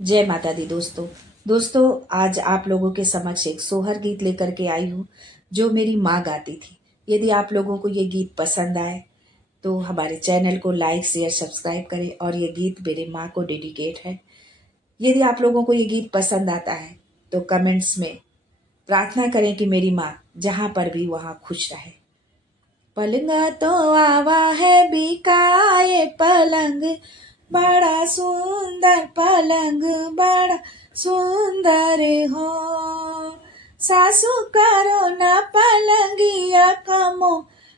जय माता दी दोस्तों आज आप लोगों के समक्ष एक सोहर गीत लेकर के आई हूँ जो मेरी माँ गाती थी। यदि आप लोगों को ये गीत पसंद आए तो हमारे चैनल को लाइक शेयर सब्सक्राइब करें। और ये गीत मेरे माँ को डेडिकेट है। यदि आप लोगों को ये गीत पसंद आता है तो कमेंट्स में प्रार्थना करें कि मेरी माँ जहाँ पर भी वहाँ खुश रहे। पलंग तो आवा है बिकाए पलंग, बड़ा सुंदर पलंग बड़ा सुंदर हो। सासू करो ना पलंगिया कमो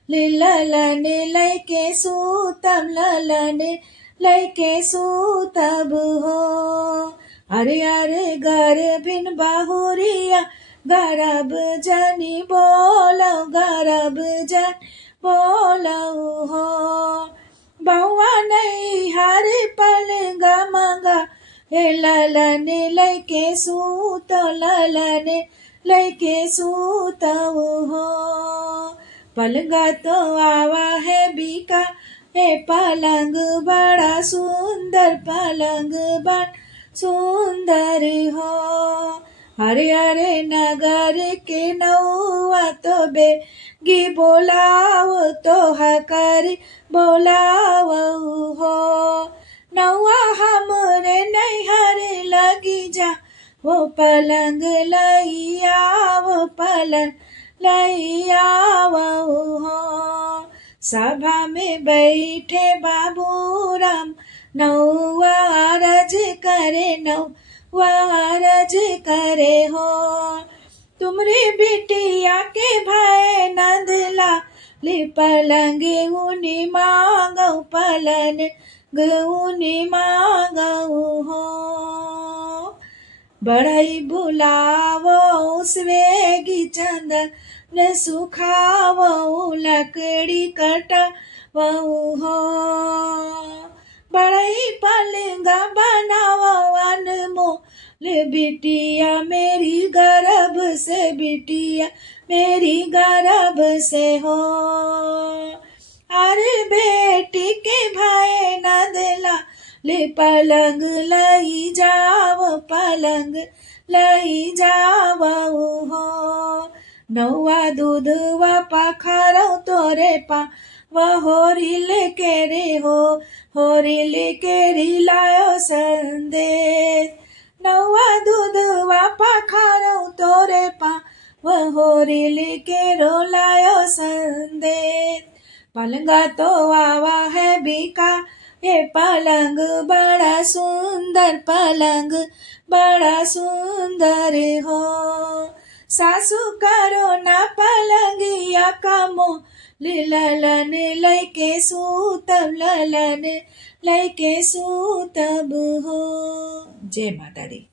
ललने लैके सूतम ललने लैके सूतब हो। अरे अरे घर बिन बहुरिया गरब जनी बोलो गरब जन बोलो हो। बउआ नहीं हरे पलंगा मंगा हे ललने लैके सूत ललने लैके सूत हो। पलंगा तो आवा है बिका हे पलंग बड़ा सुंदर पलंग बड़ा सुंदर हो। अरे अरे नगर के नौआ तो बेगी बोलाओ तो हकर बोलाओ हो। नौआ हमरे नैहर लगी जा वो पलंग लैया वो पलंग लैया हो। सभा में बैठे बाबूराम नौआ रज करे नौआ रज करे हो। तुमरे बिटिया के भाई नंदला ले पलंग उनी मांगो पलंग उनी मांगो हो। बढ़ई बुलावो उसवेगी चंदन न सुखावो लकड़ी कटावो हो। बढ़ई पलंगा बनावो अनमोल बिटिया मेरी गर्भ से बिटिया मेरी गर्भ से हो। अरे बेटी के भाई नंदला ले पलंग लई जाओ पलंग लई जाओ हो। नौआ दूधवा पखारो तोरे पा वह होरी लेके रे हो होरी लेके री लायो संदेश। नौआ दूधवा पखारो तोरे पा वह होरी लेके रो लायो संदेश। पलंगा तो आवा है बिका ये पलंग बड़ा सुंदर पलंग बड़ा सुंदर हो। सासू करो ना पलंगिया कमो ललने लैके सूतब ललने लैके सूतब हो। जय माता दी।